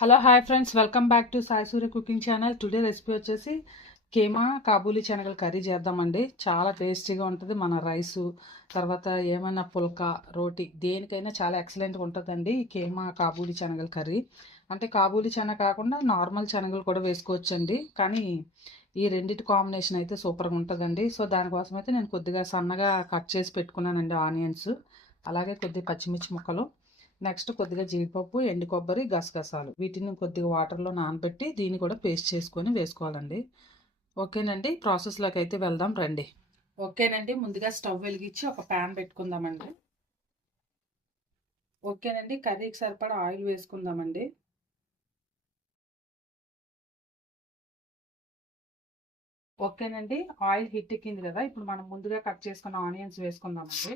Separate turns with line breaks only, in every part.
Hello hi friends welcome back to Sai Surya cooking channel today recipe వచ్చేసి కేమా కాబూలీ శనగలు curry చేద్దామండి. చాలా టేస్టీగా ఉంటుంది. మన రైసు తర్వాత ఏమైనా పుల్కా రోటీ దేనికైనా చాలా ఎక్సలెంట్గా ఉంటుందండి ఈ కేమా కాబూలీ శనగల కర్రీ. అంటే కాబూలీ శనగ కాకుండా నార్మల్ శనగలు కూడా వేసుకోవచ్చండి. కానీ ఈ రెండింటి కాంబినేషన్ అయితే సూపర్గా ఉంటుందండి. సో దానికోసం అయితే నేను కొద్దిగా సన్నగా కట్ చేసి పెట్టుకున్నానండి ఆనియన్స్ అలాగే కొద్దిగా పచ్చిమిర్చి ముక్కలు. నెక్స్ట్ కొద్దిగా జీడిపప్పు ఎండు కొబ్బరి గసగసాలు. వీటిని కొద్దిగా వాటర్లో నానబెట్టి దీన్ని కూడా పేస్ట్ చేసుకొని వేసుకోవాలండి. ఓకేనండి? ప్రాసెస్లోకి అయితే వెళ్దాం రండి. ఓకేనండి? ముందుగా స్టవ్ వెలిగించి ఒక ప్యాన్ పెట్టుకుందామండి. ఓకేనండి? కర్రీకి సరిపడా ఆయిల్ వేసుకుందామండి. ఓకేనండి? ఆయిల్ హిట్ ఎక్కింది కదా? ఇప్పుడు మనం ముందుగా కట్ చేసుకున్న ఆనియన్స్ వేసుకుందామండి.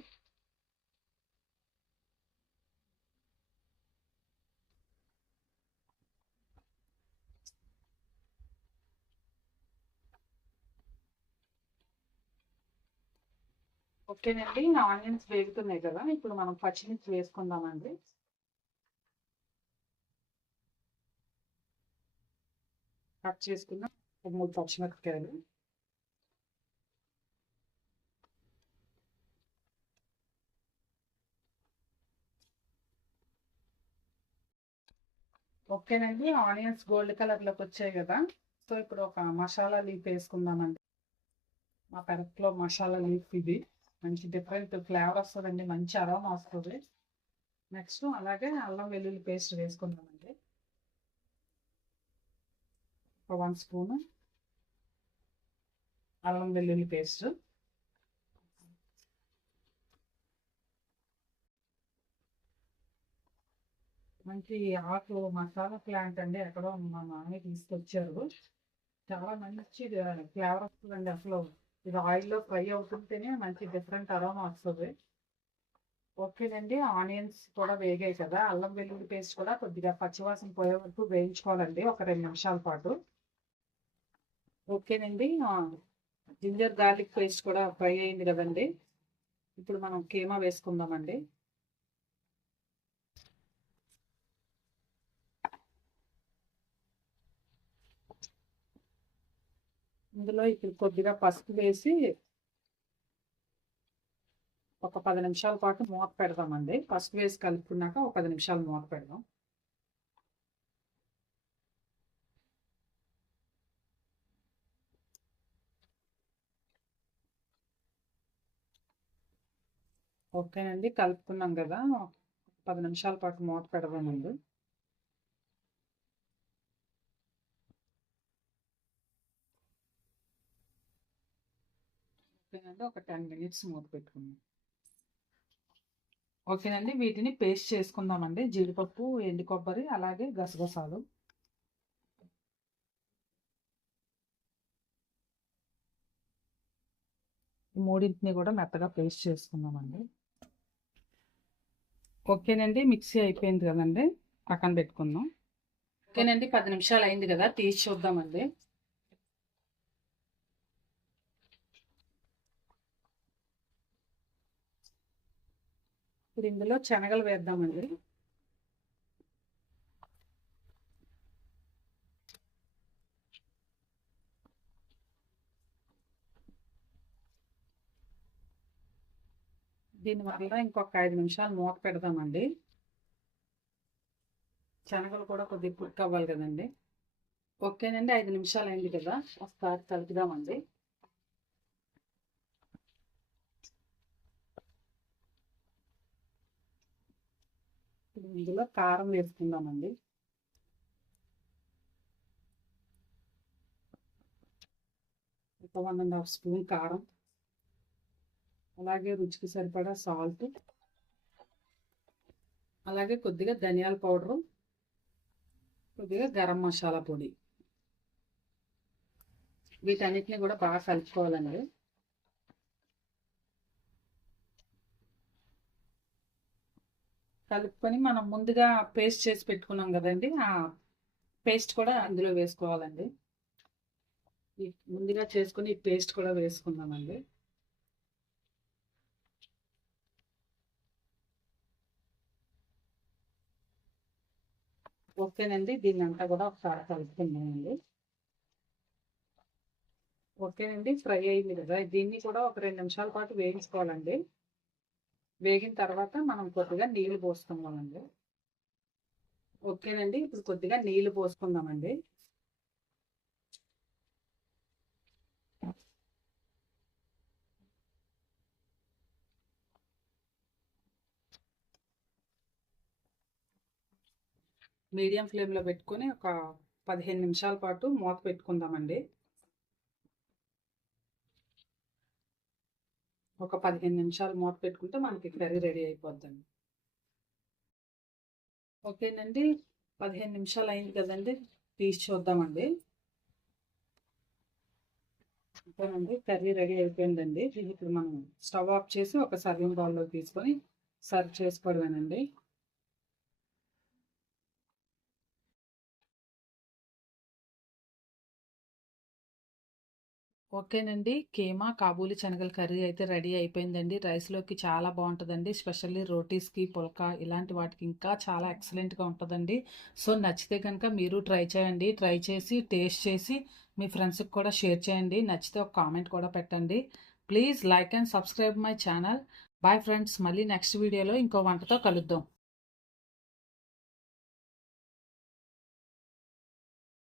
ఓకేనండి. ఆనియన్స్ వేగుతున్నాయి కదా ఇప్పుడు మనం పచ్చిమిర్చి వేసుకుందామండి. కట్ చేసుకున్న మూడు పచ్చిమిరపకాయలు. ఓకేనండి. ఆనియన్స్ గోల్డ్ కలర్లోకి వచ్చాయి కదా సో ఇప్పుడు ఒక మసాలా లీఫ్ వేసుకుందామండి. మా పెరట్లో మసాలా లీఫ్ ఇది. మంచి డిఫరెంట్ ఫ్లేవర్ వస్తుందండి మంచి అరోమా వస్తుంది. నెక్స్ట్ అలాగే అల్లం వెల్లుల్లి పేస్ట్ వేసుకుందామండి. ఒక వన్ స్పూన్ అల్లం వెల్లుల్లి పేస్ట్. మంచి ఆకు మసాలా ప్లాంట్ అండి ఎక్కడో మా నాన్న తీసుకొచ్చారు. చాలా మంచి ఫ్లేవర్ వస్తుందండి అసలు. ఇది ఆయిల్లో ఫ్రై అవుతుంటేనే మంచి డిఫరెంట్ అరోమా వస్తుంది. ఓకేనండి ఆనియన్స్ కూడా వేగాయి కదా అల్లం వెల్లుల్లి పేస్ట్ కూడా కొద్దిగా పచ్చివాసన పోయే వరకు వేయించుకోవాలండి ఒక రెండు నిమిషాల పాటు. ఓకేనండి జింజర్ గార్లిక్ పేస్ట్ కూడా ఫ్రై అయింది కదండి. ఇప్పుడు మనం కీమా వేసుకుందామండి. ఇందులో ఇప్పుడు కొద్దిగా పసుపు వేసి ఒక పది నిమిషాల పాటు మూత పెడదామండి. పసుపు వేసి కలుపుకున్నాక ఒక పది నిమిషాలు మూత పెడదాం. ఓకేనండి కలుపుకున్నాం కదా. పది నిమిషాల పాటు మూత పెడదామండి. ఓకేనండి ఒక టెన్ మినిట్స్ మూత పెట్టుకుందాం ఓకేనండి వీటిని పేస్ట్ చేసుకుందామండి. జీడిపప్పు ఎండు కొబ్బరి అలాగే గసగసాలు. మూడింటిని కూడా మెత్తగా పేస్ట్ చేసుకుందామండి. ఓకేనండి మిక్సీ అయిపోయింది కదండి పక్కన పెట్టుకుందాం. ఓకేనండి పది నిమిషాలు అయింది కదా తీసి చూద్దామండి. ఇప్పుడు ఇందులో శనగలు వేద్దామండి. దీనివల్ల ఇంకొక ఐదు నిమిషాలు మూత పెడదామండి. శనగలు కూడా కొద్దిగా కుక్ అవ్వాలి కదండి. ఓకేనండి ఐదు నిమిషాలు అయింది కదా ఒకసారి కలుపుదామండి. ఇందులో కారం వేసుకుందామండి. ఒక వన్ అండ్ హాఫ్ స్పూన్ కారం. అలాగే రుచికి సరిపడా సాల్ట్. అలాగే కొద్దిగా ధనియాల పౌడరు. కొద్దిగా గరం మసాలా పొడి. వీటన్నిటిని కూడా బాగా కలుపుకోవాలండి. కలుపుకొని మనం ముందుగా పేస్ట్ చేసి పెట్టుకున్నాం కదండి. ఆ పేస్ట్ కూడా అందులో వేసుకోవాలండి. ముందుగా చేసుకుని ఈ పేస్ట్ కూడా వేసుకుందామండి. ఓకేనండి దీన్ని అంతా కూడా ఒకసారి కలుపుకుందామండి. ఓకేనండి ఫ్రై అయింది కదా. దీన్ని కూడా ఒక రెండు నిమిషాల పాటు వేయించుకోవాలండి. వేగిన తర్వాత మనం కొద్దిగా నీళ్ళు పోసుకుందామండి. ఓకేనండి ఇప్పుడు కొద్దిగా నీళ్ళు పోసుకుందామండి. మీడియం ఫ్లేమ్లో పెట్టుకొని ఒక పదిహేను నిమిషాల పాటు మూత పెట్టుకుందామండి. ఒక పదిహేను నిమిషాలు మూత పెట్టుకుంటే మనకి కర్రీ రెడీ అయిపోద్దండి. ఓకేనండి. పదిహేను నిమిషాలు అయింది కదండి. తీసి చూద్దామండి. ఓకేనండి. కర్రీ రెడీ అయిపోయిందండి. ఇప్పుడు మనం స్టవ్ ఆఫ్ చేసి ఒక సర్వింగ్ బౌల్లో తీసుకొని సర్వ్ చేసుకోవడమేనండి. ఓకేనండి. కేమా కాబూలి శనగల కర్రీ అయితే రెడీ అయిపోయిందండి. రైస్లోకి చాలా బాగుంటుందండి. స్పెషల్లీ రోటీస్కి పుల్కా ఇలాంటి వాటికి ఇంకా చాలా ఎక్సలెంట్గా ఉంటుందండి. సో నచ్చితే కనుక మీరు ట్రై చేయండి. ట్రై చేసి టేస్ట్ చేసి మీ ఫ్రెండ్స్కి కూడా షేర్ చేయండి. నచ్చితే ఒక కామెంట్ కూడా పెట్టండి. Please like and subscribe my channel. Bye friends. మళ్ళీ నెక్స్ట్ వీడియోలో ఇంకో వంటతో కలుద్దాం.